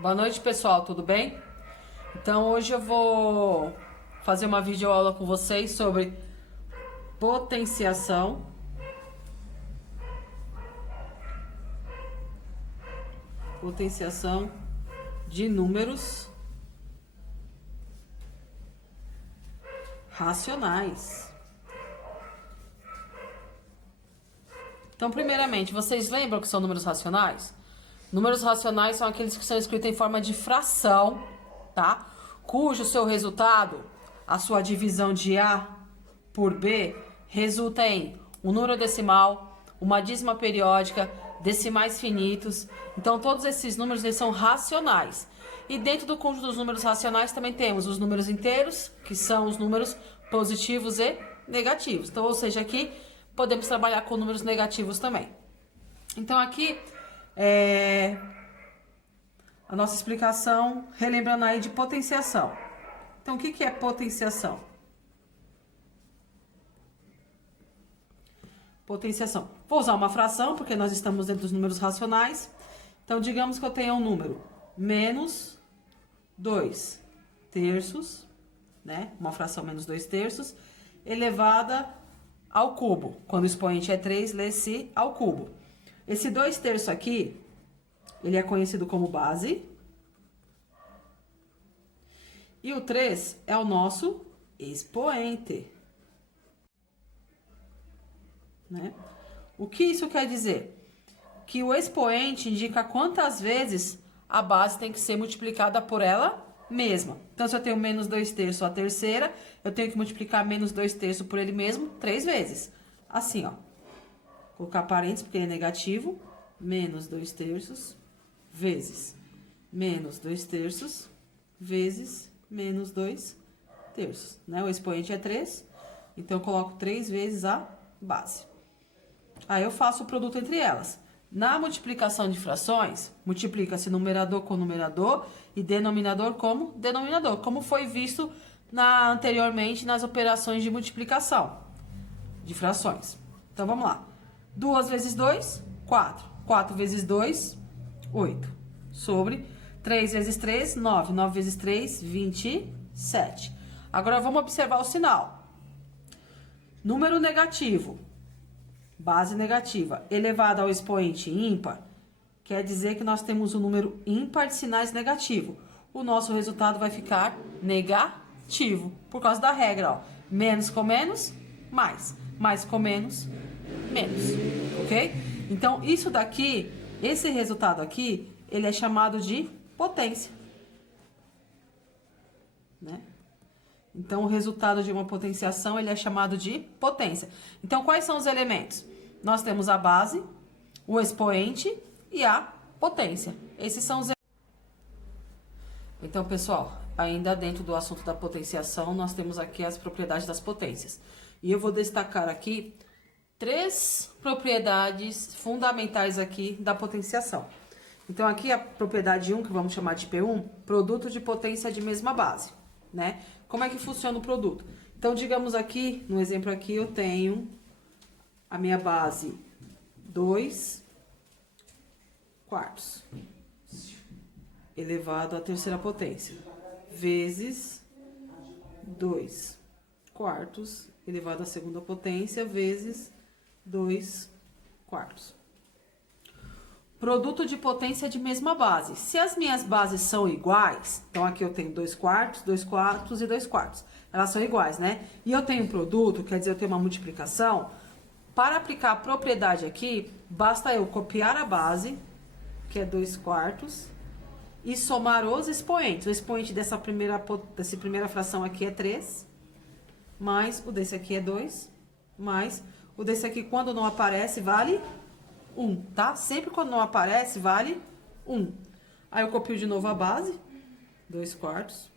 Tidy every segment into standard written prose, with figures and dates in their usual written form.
Boa noite, pessoal, tudo bem? Então, hoje eu vou fazer uma videoaula com vocês sobre potenciação de números racionais. Então, primeiramente, vocês lembram o que são números racionais? Números racionais são aqueles que são escritos em forma de fração, tá? Cujo seu resultado, a sua divisão de A por B, resulta em um número decimal, uma dízima periódica, decimais finitos. Então, todos esses números eles são racionais. E dentro do conjunto dos números racionais também temos os números inteiros, que são os números positivos e negativos. Então, ou seja, aqui podemos trabalhar com números negativos também. Então, aqui a nossa explicação, relembrando aí de potenciação. Então, o que é potenciação? Potenciação. Vou usar uma fração, porque nós estamos dentro dos números racionais. Então, digamos que eu tenha um número menos 2 terços, né? Uma fração menos 2 terços, elevada ao cubo. Quando o expoente é 3, lê-se ao cubo. Esse 2 terços aqui, ele é conhecido como base. E o 3 é o nosso expoente. Né? O que isso quer dizer? Que o expoente indica quantas vezes a base tem que ser multiplicada por ela mesma. Então, se eu tenho menos 2 terços a terceira, eu tenho que multiplicar menos 2 terços por ele mesmo 3 vezes. Assim, ó. Colocar parênteses, porque ele é negativo. Menos 2 terços vezes menos 2 terços vezes menos 2 terços. Né? O expoente é 3, então eu coloco 3 vezes a base. Aí eu faço o produto entre elas. Na multiplicação de frações, multiplica-se numerador com numerador e denominador como denominador, como foi visto anteriormente nas operações de multiplicação de frações. Então, vamos lá. 2 vezes 2, 4. 4 vezes 2, 8. Sobre 3 vezes 3, 9. 9 vezes 3, 27. Agora, vamos observar o sinal. Número negativo, base negativa, elevado ao expoente ímpar, quer dizer que nós temos um número ímpar de sinais negativo. O nosso resultado vai ficar negativo, por causa da regra, ó. Menos com menos, mais. Mais com menos, menos. Ok? Então, isso daqui, esse resultado aqui, ele é chamado de potência. Né? Então, o resultado de uma potenciação, ele é chamado de potência. Então, quais são os elementos? Nós temos a base, o expoente e a potência. Esses são os elementos. Então, pessoal, ainda dentro do assunto da potenciação, nós temos aqui as propriedades das potências. E eu vou destacar aqui 3 propriedades fundamentais aqui da potenciação. Então, aqui a propriedade 1, que vamos chamar de P1, produto de potência de mesma base, né? Como é que funciona o produto? Então, digamos aqui, no exemplo aqui, eu tenho a minha base 2 quartos elevado à terceira potência, vezes 2 quartos elevado à segunda potência, vezes 2 quartos. Produto de potência de mesma base. Se as minhas bases são iguais, então aqui eu tenho 2 quartos, 2 quartos e 2 quartos. Elas são iguais, né? E eu tenho um produto, quer dizer, eu tenho uma multiplicação. Para aplicar a propriedade aqui, basta eu copiar a base, que é 2 quartos, e somar os expoentes. O expoente dessa primeira fração aqui é 3, mais o desse aqui é 2, mais o desse aqui, quando não aparece, vale 1, tá? Sempre quando não aparece, vale 1. Aí eu copio de novo a base, 2 quartos,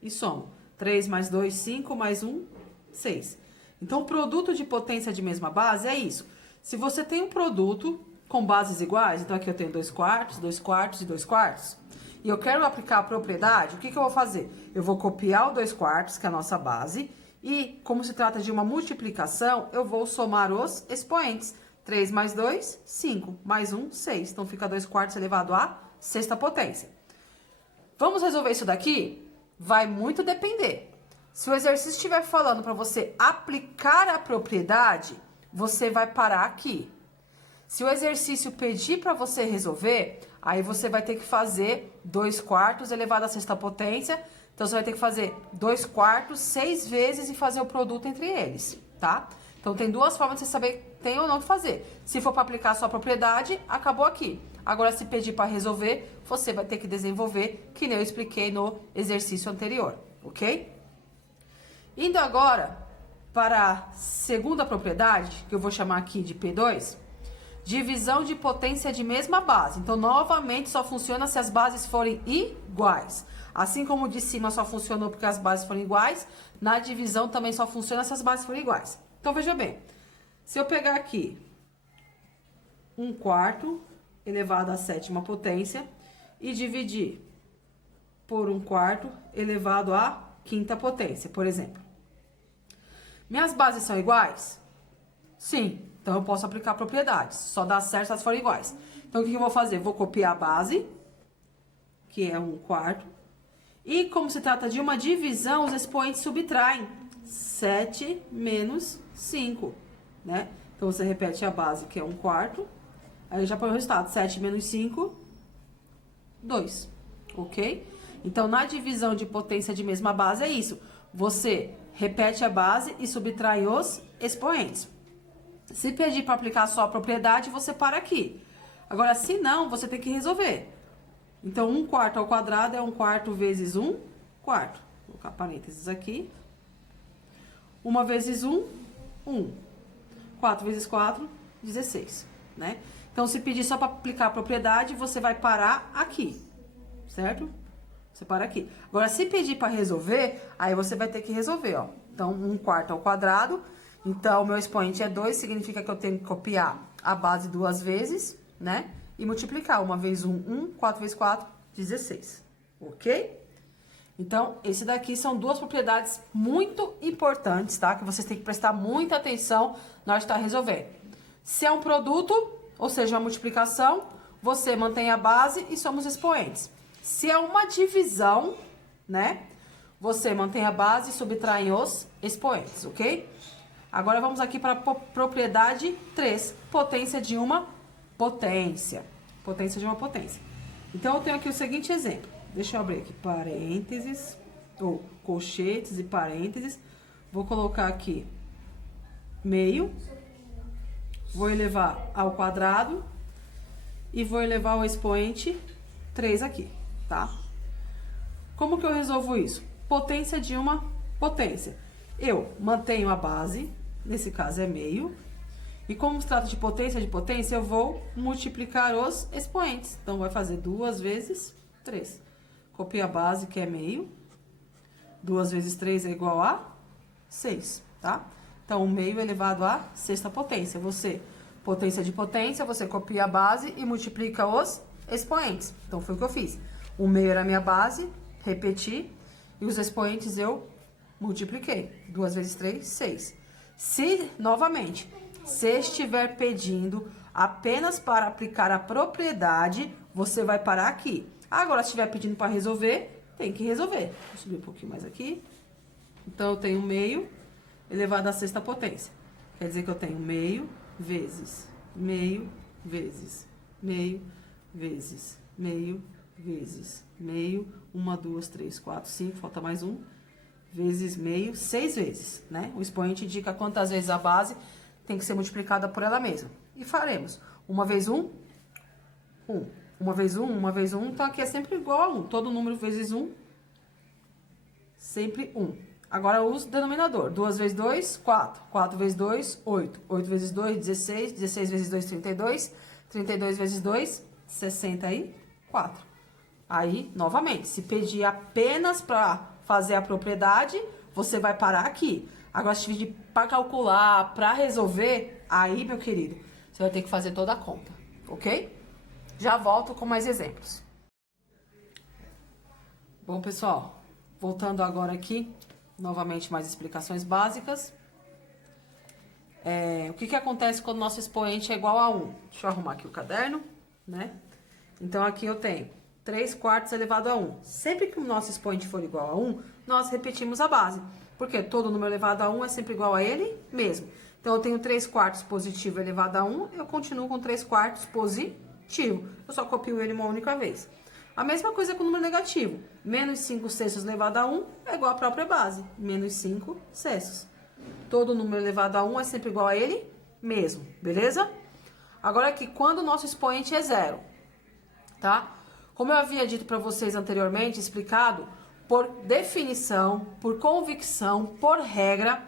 e somo. 3 mais 2, 5, mais 1, 6. Então, o produto de potência de mesma base é isso. Se você tem um produto com bases iguais, então aqui eu tenho 2 quartos, 2 quartos e 2 quartos, e eu quero aplicar a propriedade, o que eu vou fazer? Eu vou copiar o 2 quartos, que é a nossa base, e como se trata de uma multiplicação, eu vou somar os expoentes. 3 mais 2, 5, mais 1, 6. Então, fica 2 quartos elevado à sexta potência. Vamos resolver isso daqui? Vai muito depender. Se o exercício estiver falando para você aplicar a propriedade, você vai parar aqui. Se o exercício pedir para você resolver, aí você vai ter que fazer 2/4 elevado à sexta potência. Então, você vai ter que fazer 2/4 6 vezes e fazer o produto entre eles, tá? Então, tem duas formas de você saber tem ou não de fazer. Se for para aplicar a sua propriedade, acabou aqui. Agora, se pedir para resolver, você vai ter que desenvolver, que nem eu expliquei no exercício anterior, ok? Indo agora para a segunda propriedade, que eu vou chamar aqui de P2, divisão de potência de mesma base. Então, novamente, só funciona se as bases forem iguais. Assim como o de cima só funcionou porque as bases foram iguais, na divisão também só funciona se as bases forem iguais. Então, veja bem. Se eu pegar aqui 1/4 elevado à sétima potência e dividir por 1/4 elevado à quinta potência, por exemplo. Minhas bases são iguais? Sim. Então, eu posso aplicar propriedades. Só dá certo se elas forem iguais. Então, o que eu vou fazer? Vou copiar a base, que é 1/4. E, como se trata de uma divisão, os expoentes subtraem 7 menos 5, né? Então, você repete a base, que é 1/4. Aí, já põe o resultado. 7 menos 5, 2. Ok? Então, na divisão de potência de mesma base, é isso. Você repete a base e subtrai os expoentes. Se pedir para aplicar só a propriedade, você para aqui. Agora, se não, você tem que resolver. Então, 1/4 ao quadrado é 1/4 vezes 1/4. Vou colocar parênteses aqui. 1 vezes 1, 1. 4 vezes 4, 16, né? Então, se pedir só para aplicar a propriedade, você vai parar aqui, certo? Você para aqui. Agora, se pedir para resolver, aí você vai ter que resolver, ó. Então, 1/4 ao quadrado. Então, o meu expoente é 2, significa que eu tenho que copiar a base 2 vezes, né? E multiplicar. 1 vezes 1, 1. 4 vezes 4, 16. Ok? Então, esse daqui são duas propriedades muito importantes, tá? Que vocês têm que prestar muita atenção na hora de estar resolvendo. Se é um produto, ou seja, uma multiplicação, você mantém a base e somos expoentes. Se é uma divisão, né? Você mantém a base e subtrai os expoentes, ok? Agora, vamos aqui para a propriedade 3, potência de uma potência. Potência de uma potência. Então, eu tenho aqui o seguinte exemplo. Deixa eu abrir aqui parênteses, ou colchetes e parênteses. Vou colocar aqui meio. Vou elevar ao quadrado. E vou elevar o expoente 3 aqui, tá? Como que eu resolvo isso? Potência de uma potência. Eu mantenho a base, nesse caso é meio. E como se trata de potência, eu vou multiplicar os expoentes. Então, vai fazer 2 vezes 3. Copia a base, que é meio. 2 vezes 3 é igual a 6, tá? Então, o meio elevado à sexta potência. Potência de potência, você copia a base e multiplica os expoentes. Então, foi o que eu fiz. O meio era a minha base, repeti. E os expoentes eu multipliquei. 2 vezes 3, 6. Novamente, se estiver pedindo apenas para aplicar a propriedade, você vai parar aqui. Agora, se estiver pedindo para resolver, tem que resolver. Vou subir um pouquinho mais aqui. Então, eu tenho meio elevado à sexta potência. Quer dizer que eu tenho meio vezes meio vezes meio vezes meio vezes meio. 1, 2, 3, 4, 5, falta mais um. Vezes meio, 6 vezes, né? O expoente indica quantas vezes a base tem que ser multiplicada por ela mesma. E faremos 1 vezes 1, 1. 1 vezes 1, 1 vezes 1. Então, aqui é sempre igual a 1. Todo número vezes 1, sempre 1. Agora, eu uso o denominador. 2 vezes 2, 4. 4 vezes 2, 8. 8 vezes 2, 16. 16 vezes 2, 32. 32 vezes 2, 64. Aí, novamente, se pedir apenas para fazer a propriedade, você vai parar aqui. Agora, se pedir para calcular, para resolver, aí, meu querido, você vai ter que fazer toda a conta, ok? Já volto com mais exemplos. Bom, pessoal, voltando agora aqui, novamente mais explicações básicas. O que acontece quando o nosso expoente é igual a 1? Deixa eu arrumar aqui o caderno, né? Então, aqui eu tenho 3 quartos elevado a 1. Sempre que o nosso expoente for igual a 1, nós repetimos a base. Porque todo número elevado a 1 é sempre igual a ele mesmo. Então, eu tenho 3 quartos positivo elevado a 1, eu continuo com 3 quartos positivo. Eu só copio ele uma única vez. A mesma coisa com o número negativo. Menos 5 sextos elevado a 1 é igual à própria base. Menos 5 sextos. Todo número elevado a 1 é sempre igual a ele mesmo, beleza? Agora aqui, quando o nosso expoente é zero, tá? Como eu havia dito para vocês anteriormente, explicado, por definição, por convicção, por regra,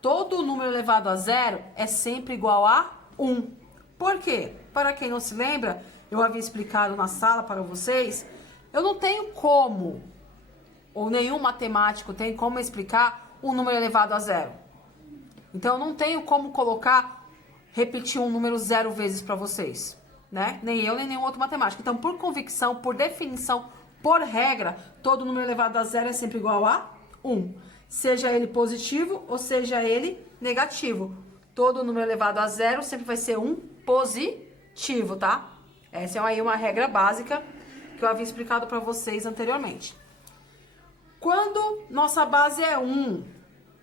todo número elevado a zero é sempre igual a 1. Por quê? Para quem não se lembra, eu havia explicado na sala para vocês, eu não tenho como, ou nenhum matemático tem como explicar um número elevado a zero. Então, eu não tenho como colocar, repetir um número 0 vezes para vocês, né? Nem eu, nem nenhum outro matemático. Então, por convicção, por definição, por regra, todo número elevado a zero é sempre igual a 1. Seja ele positivo ou seja ele negativo. Todo número elevado a zero sempre vai ser um positivo, tá? Essa é aí uma regra básica que eu havia explicado para vocês anteriormente. Quando nossa base é 1,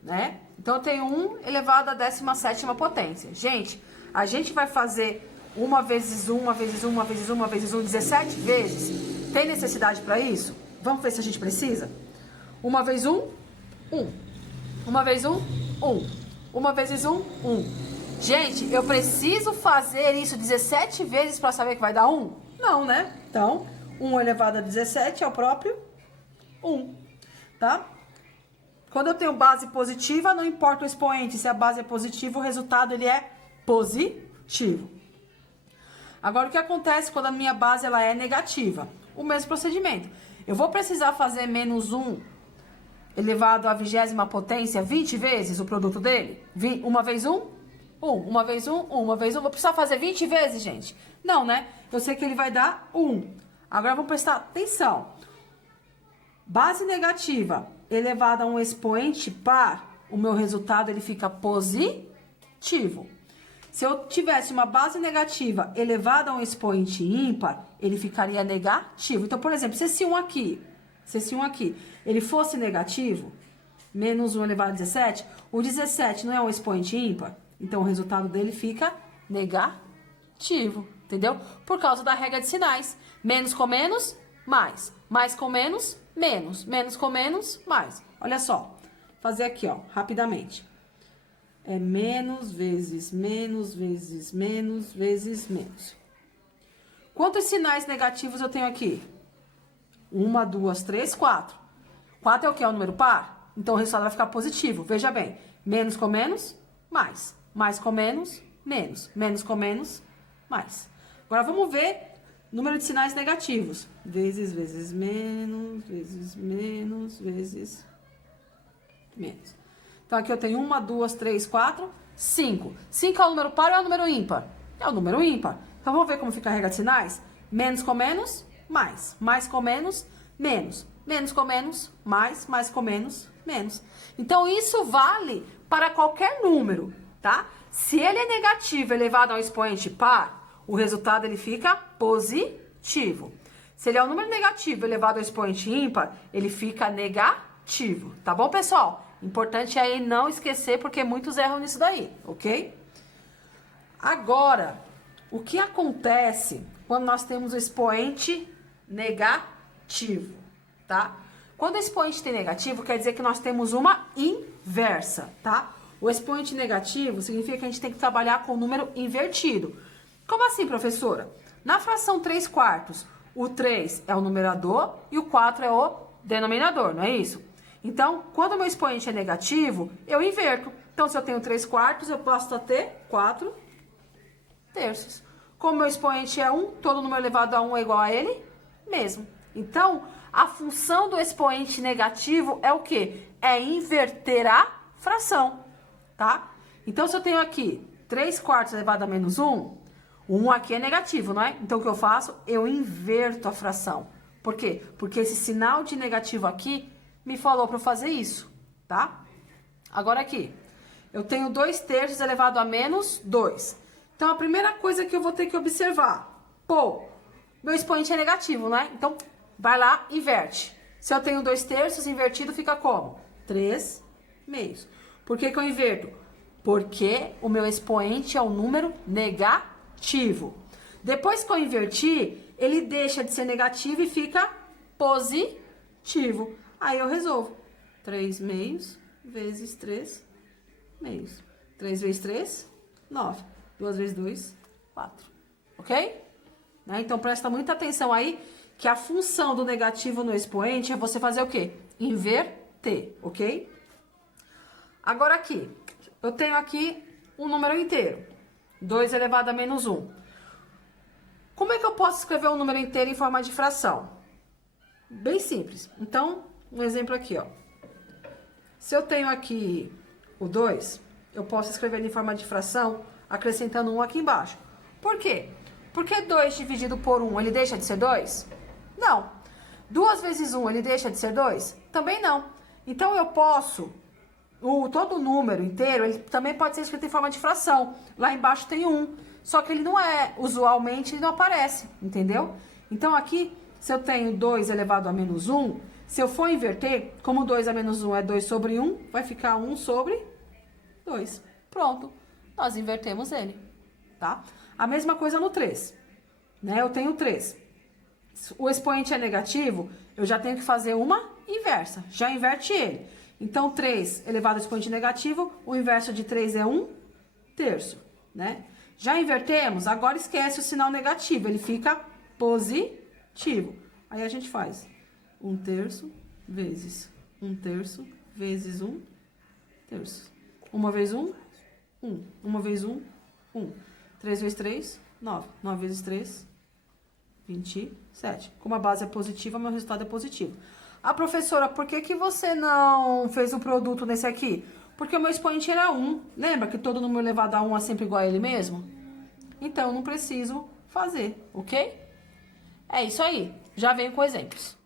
né? Então, eu tenho 1 elevado à 17ª potência. Gente, a gente vai fazer 1 vezes 1, vezes 1, vezes 1, vezes 1, 17 vezes. Tem necessidade para isso? Vamos ver se a gente precisa? 1 vezes 1, 1. 1 vezes 1, 1. 1 vezes 1, 1. Gente, eu preciso fazer isso 17 vezes para saber que vai dar 1? Não, né? Então, 1 elevado a 17 é o próprio 1, tá? Quando eu tenho base positiva, não importa o expoente. Se a base é positiva, o resultado ele é positivo. Agora, o que acontece quando a minha base ela é negativa? O mesmo procedimento. Eu vou precisar fazer menos 1 elevado à 20ª potência 20 vezes o produto dele? 1 vezes 1, 1. 1 vezes 1, 1 vezes 1. Vou precisar fazer 20 vezes, gente? Não, né? Eu sei que ele vai dar 1. Agora, vamos prestar atenção. Base negativa elevada a um expoente par, o meu resultado ele fica positivo. Se eu tivesse uma base negativa elevada a um expoente ímpar, ele ficaria negativo. Então, por exemplo, se esse 1 aqui, ele fosse negativo, menos 1 elevado a 17, o 17 não é um expoente ímpar, então o resultado dele fica negativo, entendeu? Por causa da regra de sinais. Menos com menos, mais. Mais com menos, menos. Menos com menos, mais. Olha só, fazer aqui, ó, rapidamente. É menos vezes menos vezes menos vezes menos. Quantos sinais negativos eu tenho aqui? 1, 2, 3, 4. 4 é o que? É o número par? Então, o resultado vai ficar positivo. Veja bem, menos com menos, mais. Mais com menos, menos. Menos com menos, mais. Agora, vamos ver número de sinais negativos. Vezes, vezes, menos, vezes, menos, vezes, menos. Então, aqui eu tenho 1, 2, 3, 4, 5. 5 é o número par ou é o número ímpar? É o número ímpar. Então, vamos ver como fica a regra de sinais? Menos com menos, mais. Mais com menos, menos. Menos com menos, mais. Mais com menos, menos. Então, isso vale para qualquer número, tá? Se ele é negativo elevado a um expoente par, o resultado ele fica positivo. Se ele é um número negativo elevado a um expoente ímpar, ele fica negativo. Tá bom, pessoal? Importante aí não esquecer, porque muitos erram nisso daí, ok? Agora, o que acontece quando nós temos o expoente negativo, tá? Quando o expoente tem negativo, quer dizer que nós temos uma inversa, tá? O expoente negativo significa que a gente tem que trabalhar com o número invertido. Como assim, professora? Na fração 3 quartos, o 3 é o numerador e o 4 é o denominador, não é isso? Então, quando o meu expoente é negativo, eu inverto. Então, se eu tenho 3 quartos, eu passo a ter 4 terços. Como o meu expoente é 1, todo número elevado a 1 é igual a ele mesmo. Então, a função do expoente negativo é o quê? É inverter a fração, tá? Então, se eu tenho aqui 3 quartos elevado a menos 1, o 1 aqui é negativo, não é? Então, o que eu faço? Eu inverto a fração. Por quê? Porque esse sinal de negativo aqui me falou para eu fazer isso, tá? Agora aqui, eu tenho 2 terços elevado a menos 2. Então, a primeira coisa que eu vou ter que observar, pô, meu expoente é negativo, né? Então, vai lá, inverte. Se eu tenho 2/3, invertido fica como? 3/2. Por que que eu inverto? Porque o meu expoente é um número negativo. Depois que eu inverti, ele deixa de ser negativo e fica positivo. Aí eu resolvo. 3/2 vezes 3/2. 3 vezes 3, 9. 2 vezes 2, 4. Ok? Né? Então, presta muita atenção aí que a função do negativo no expoente é você fazer o quê? Inverter, ok? Agora aqui, eu tenho aqui um número inteiro. 2 elevado a menos 1. Como é que eu posso escrever um número inteiro em forma de fração? Bem simples. Então, um exemplo aqui, ó. Se eu tenho aqui o 2, eu posso escrever ele em forma de fração, acrescentando 1 aqui embaixo. Por quê? Porque 2 dividido por 1, ele deixa de ser 2? Não. 2 vezes 1, ele deixa de ser 2? Também não. Então, eu posso... todo número inteiro, ele também pode ser escrito em forma de fração. Lá embaixo tem 1. Só que ele não é, usualmente, ele não aparece, entendeu? Então, aqui, se eu tenho 2 elevado a menos 1, se eu for inverter, como 2 a menos 1 é 2 sobre 1, vai ficar 1 sobre 2. Pronto. Nós invertemos ele, tá? A mesma coisa no 3, né? Eu tenho 3. O expoente é negativo, eu já tenho que fazer uma inversa. Já inverte ele. Então, 3 elevado ao expoente negativo, o inverso de 3 é 1/3, né? Já invertemos, agora esquece o sinal negativo, ele fica positivo. Aí a gente faz 1/3 vezes 1/3 vezes 1/3. 1 vezes 1, 1. 1 vezes 1, 1. 3 vezes 3, 9. 9 vezes 3, 27. Como a base é positiva, meu resultado é positivo. Ah, professora, por que que você não fez o produto nesse aqui? Porque o meu expoente era 1. Lembra que todo número elevado a 1 é sempre igual a ele mesmo? Então, eu não preciso fazer, ok? É isso aí. Já venho com exemplos.